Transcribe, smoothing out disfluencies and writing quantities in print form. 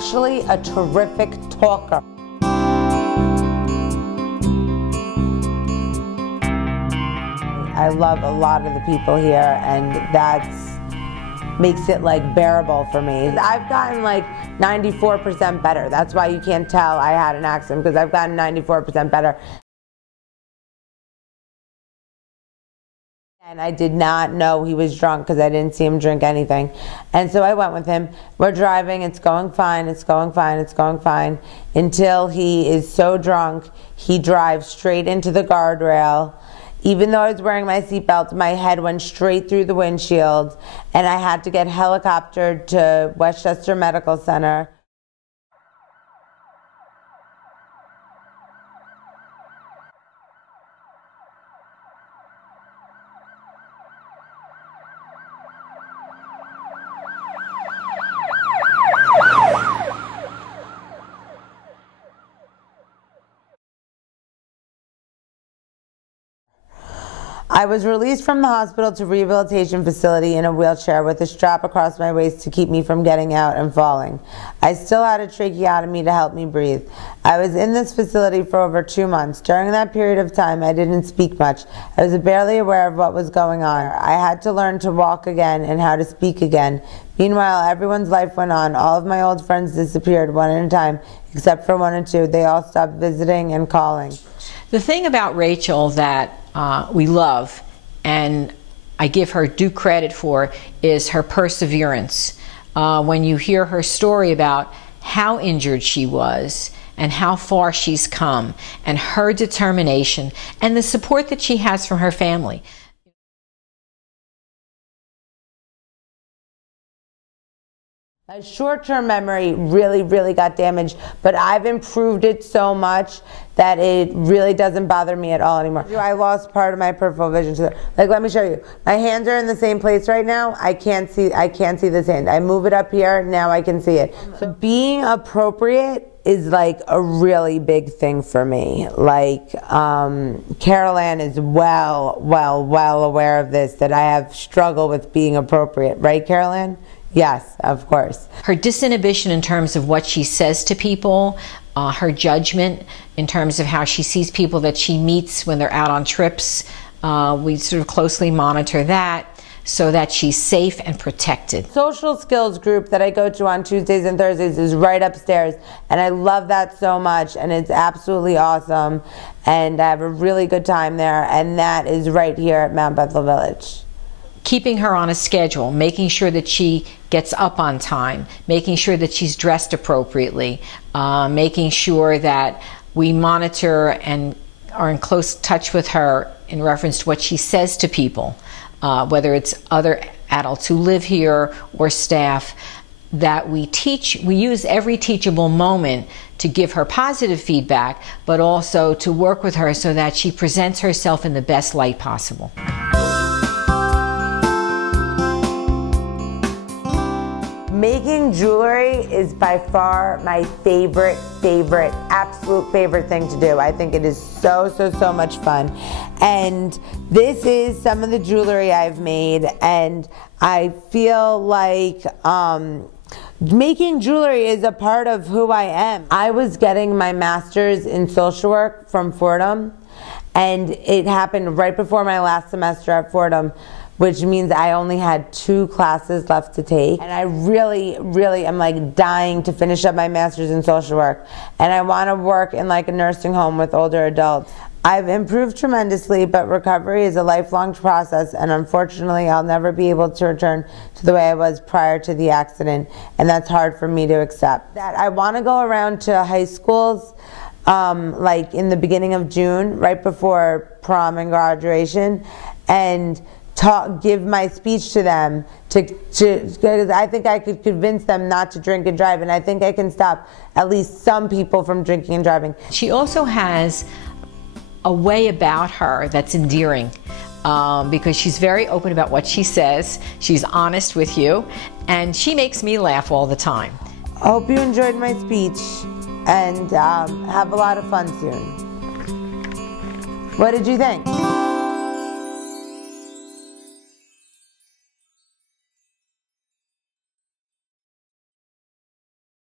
actually a terrific talker. I love a lot of the people here, and that's makes it like bearable for me. I've gotten like 94% better. That's why you can't tell I had an accident, because I've gotten 94% better. And I did not know he was drunk because I didn't see him drink anything. And so I went with him. We're driving, it's going fine, it's going fine, it's going fine, until he is so drunk, he drives straight into the guardrail. Even though I was wearing my seatbelt, my head went straight through the windshield, and I had to get helicoptered to Westchester Medical Center. I was released from the hospital to rehabilitation facility in a wheelchair with a strap across my waist to keep me from getting out and falling. I still had a tracheotomy to help me breathe. I was in this facility for over 2 months. During that period of time, I didn't speak much. I was barely aware of what was going on. I had to learn to walk again and how to speak again. Meanwhile, everyone's life went on. All of my old friends disappeared one at a time, except for 1 or 2. They all stopped visiting and calling. The thing about Rachel that we love, and I give her due credit for, is her perseverance. When you hear her story about how injured she was and how far she's come, and her determination and the support that she has from her family. My short-term memory really got damaged, but I've improved it so much that it really doesn't bother me at all anymore. I lost part of my peripheral vision. Like, let me show you. My hands are in the same place right now. I can't see this hand. I move it up here, now I can see it. So being appropriate is like a really big thing for me. Like, Carol Ann is well aware of this, that I have struggled with being appropriate. Right, Carol Ann? Yes, of course. Her disinhibition in terms of what she says to people, her judgment in terms of how she sees people that she meets when they're out on trips. We sort of closely monitor that so that she's safe and protected. Social skills group that I go to on Tuesdays and Thursdays is right upstairs, and I love that so much, and it's absolutely awesome, and I have a really good time there, and that is right here at Mount Bethel Village. Keeping her on a schedule, making sure that she gets up on time, making sure that she's dressed appropriately, making sure that we monitor and are in close touch with her in reference to what she says to people, whether it's other adults who live here or staff, that we use every teachable moment to give her positive feedback, but also to work with her so that she presents herself in the best light possible. Making jewelry is by far my favorite, absolute favorite thing to do. I think it is so much fun. And this is some of the jewelry I've made, and I feel like making jewelry is a part of who I am. I was getting my master's in social work from Fordham, and it happened right before my last semester at Fordham, which means I only had 2 classes left to take. And I really am like dying to finish up my master's in social work. And I want to work in like a nursing home with older adults. I've improved tremendously, but recovery is a lifelong process, and unfortunately I'll never be able to return to the way I was prior to the accident, and that's hard for me to accept. That I want to go around to high schools like in the beginning of June, right before prom and graduation, and give my speech to them, because I think I could convince them not to drink and drive, and I think I can stop at least some people from drinking and driving. She also has a way about her that's endearing, because she's very open about what she says, she's honest with you, and she makes me laugh all the time. I hope you enjoyed my speech, and have a lot of fun soon. What did you think?